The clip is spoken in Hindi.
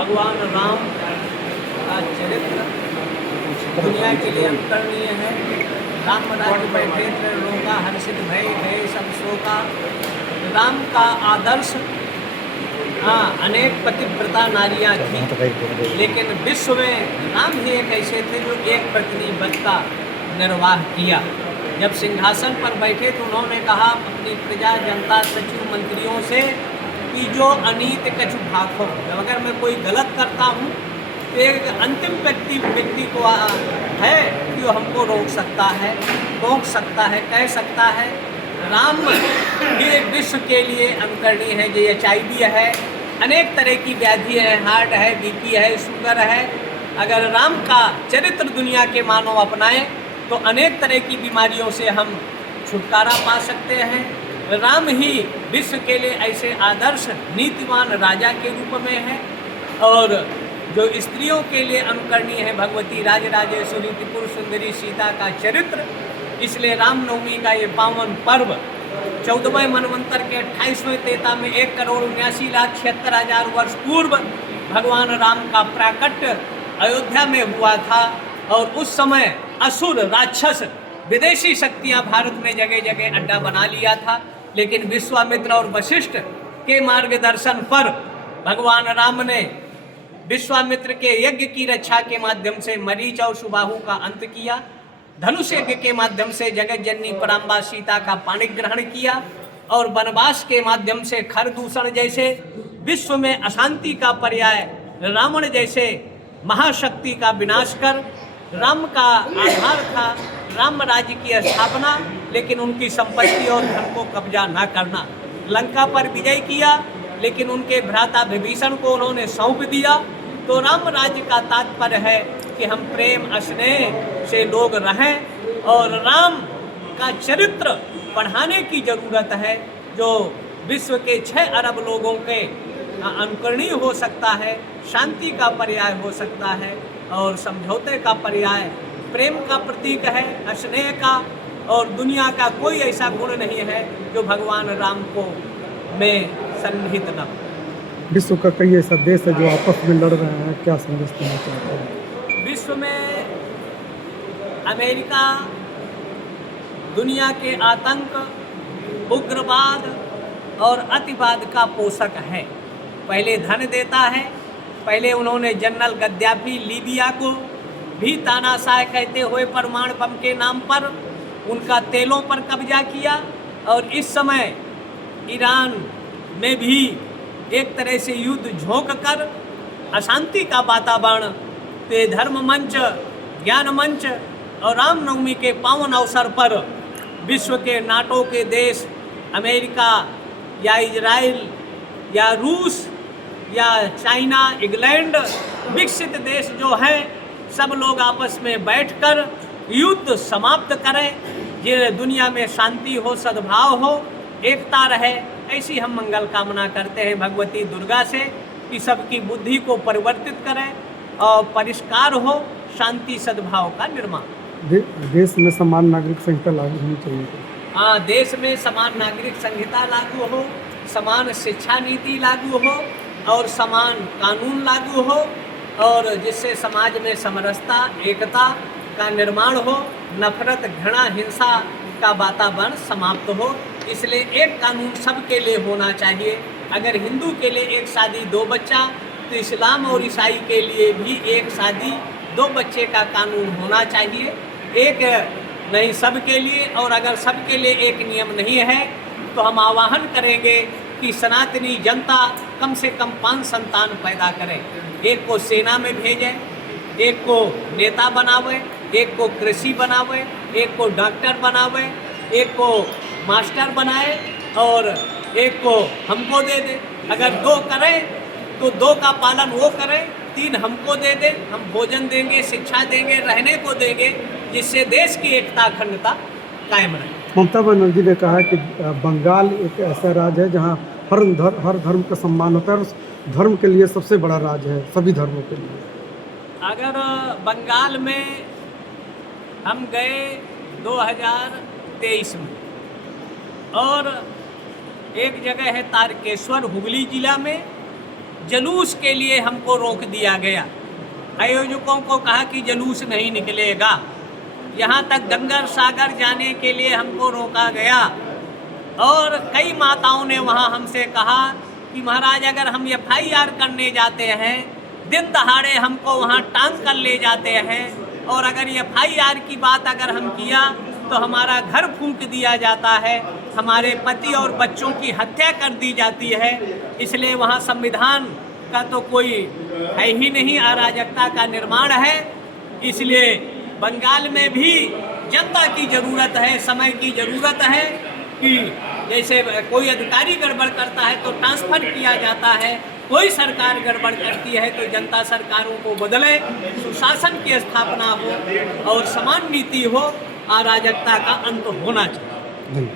भगवान राम का चरित्र दुनिया के लिए अनुकरणीय है। राम राज्य बैठे थे रोका, हर्षित भय गए सब शोका। राम का आदर्श अनेक पतिव्रता नारियाँ थी, लेकिन विश्व में राम ही एक ऐसे थे जो एक पत्नी व्रत का निर्वाह किया। जब सिंहासन पर बैठे तो उन्होंने कहा अपनी प्रजा, जनता, सचिव, मंत्रियों से कि जो अनीत कछु भाखो, अगर मैं कोई गलत करता हूँ तो एक अंतिम व्यक्ति को है कि वो हमको रोक सकता है, टोक सकता है, कह सकता है। राम ही विश्व के लिए अनुकरणीय है। जो HIV है, अनेक तरह की व्याधि है, हार्ट है, BP है, शुगर है। अगर राम का चरित्र दुनिया के मानव अपनाएं तो अनेक तरह की बीमारियों से हम छुटकारा पा सकते हैं। राम ही विश्व के लिए ऐसे आदर्श नीतिवान राजा के रूप में है। और जो स्त्रियों के लिए अनुकरणीय है भगवती राजराजेश्वरी त्रिपुर सुंदरी सीता का चरित्र। इसलिए रामनवमी का ये पावन पर्व 14वें मनवंतर के 28वें तेता में 1,79,76,000 वर्ष पूर्व भगवान राम का प्राकट्य अयोध्या में हुआ था। और उस समय असुर राक्षस विदेशी शक्तियां भारत में जगह जगह अड्डा बना लिया था, लेकिन विश्वामित्र और वशिष्ठ के मार्गदर्शन पर भगवान राम ने विश्वामित्र के यज्ञ की रक्षा के माध्यम से मरीच और सुबाहु का अंत किया। धनुष यज्ञ के माध्यम से जगत जननी पराम्बा सीता का पाणिग्रहण किया और वनवास के माध्यम से खरदूषण जैसे विश्व में अशांति का पर्याय रावण जैसे महाशक्ति का विनाश कर राम का आधार था राम राज्य की स्थापना, लेकिन उनकी संपत्ति और धन को कब्जा न करना। लंका पर विजय किया, लेकिन उनके भ्राता विभीषण को उन्होंने सौंप दिया। तो राम राज्य का तात्पर्य है कि हम प्रेम स्नेह से लोग रहें और राम का चरित्र पढ़ाने की ज़रूरत है, जो विश्व के 6 अरब लोगों के अनुकरणीय हो सकता है, शांति का पर्याय हो सकता है और समझौते का पर्याय प्रेम का प्रतीक है, स्नेह का। और दुनिया का कोई ऐसा गुण नहीं है जो भगवान राम को में सन्निहित न हो। विश्व का कई ऐसा देश है जो आपस में लड़ रहे हैं, क्या संदेश देना चाहते हैं? विश्व में अमेरिका दुनिया के आतंक, उग्रवाद और अतिवाद का पोषक है। पहले धन देता है। पहले उन्होंने जनरल गद्दाफी लीबिया को भी तानाशाह कहते हुए परमाणु बम के नाम पर उनका तेलों पर कब्जा किया। और इस समय ईरान में भी एक तरह से युद्ध झोंक कर अशांति का वातावरण पे धर्म मंच, ज्ञान मंच और रामनवमी के पावन अवसर पर विश्व के नाटो के देश अमेरिका या इजराइल या रूस या चाइना, इंग्लैंड, विकसित देश जो हैं, सब लोग आपस में बैठकर युद्ध समाप्त करें, ये दुनिया में शांति हो, सद्भाव हो, एकता रहे। ऐसी हम मंगल कामना करते हैं भगवती दुर्गा से कि सबकी बुद्धि को परिवर्तित करें और परिष्कार हो, शांति सद्भाव का निर्माण। देश में समान नागरिक संहिता लागू होनी चाहिए। हाँ, देश में समान नागरिक संहिता लागू हो, समान शिक्षा नीति लागू हो और समान कानून लागू हो, और जिससे समाज में समरसता, एकता का निर्माण हो, नफरत, घृणा, हिंसा का वातावरण समाप्त हो। इसलिए एक कानून सबके लिए होना चाहिए। अगर हिंदू के लिए एक शादी 2 बच्चा, तो इस्लाम और ईसाई के लिए भी एक शादी 2 बच्चे का कानून होना चाहिए। एक नहीं सबके लिए। और अगर सबके लिए एक नियम नहीं है तो हम आह्वान करेंगे कि सनातनी जनता कम से कम 5 संतान पैदा करें। एक को सेना में भेजें, एक को नेता बनावे, एक को कृषि बनावे, एक को डॉक्टर बनावे, एक को मास्टर बनाए और एक को हमको दे दे। अगर 2 करें तो 2 का पालन वो करें, 3 हमको दे दे, हम भोजन देंगे, शिक्षा देंगे, रहने को देंगे, जिससे देश की एकता अखंडता कायम रहे। ममता बनर्जी ने कहा कि बंगाल एक ऐसा राज्य है जहां हर धर्म का सम्मान होता है और उस धर्म के लिए सबसे बड़ा राज्य है सभी धर्मों के लिए। अगर बंगाल में हम गए 2023 में, और एक जगह है तारकेश्वर, हुगली जिला में, जलूस के लिए हमको रोक दिया गया। आयोजकों को कहा कि जलूस नहीं निकलेगा। यहाँ तक गंगा सागर जाने के लिए हमको रोका गया और कई माताओं ने वहाँ हमसे कहा कि महाराज अगर हम FIR करने जाते हैं, दिन दहाड़े हमको वहाँ टांग कर ले जाते हैं और अगर FIR की बात अगर हम किया तो हमारा घर फूंक दिया जाता है, हमारे पति और बच्चों की हत्या कर दी जाती है। इसलिए वहाँ संविधान का तो कोई है ही नहीं, अराजकता का निर्माण है। इसलिए बंगाल में भी जनता की ज़रूरत है, समय की ज़रूरत है कि जैसे कोई अधिकारी गड़बड़ करता है तो ट्रांसफ़र किया जाता है, कोई सरकार गड़बड़ करती है तो जनता सरकारों को बदले, सुशासन की स्थापना हो और समान नीति हो, अराजकता का अंत होना चाहिए।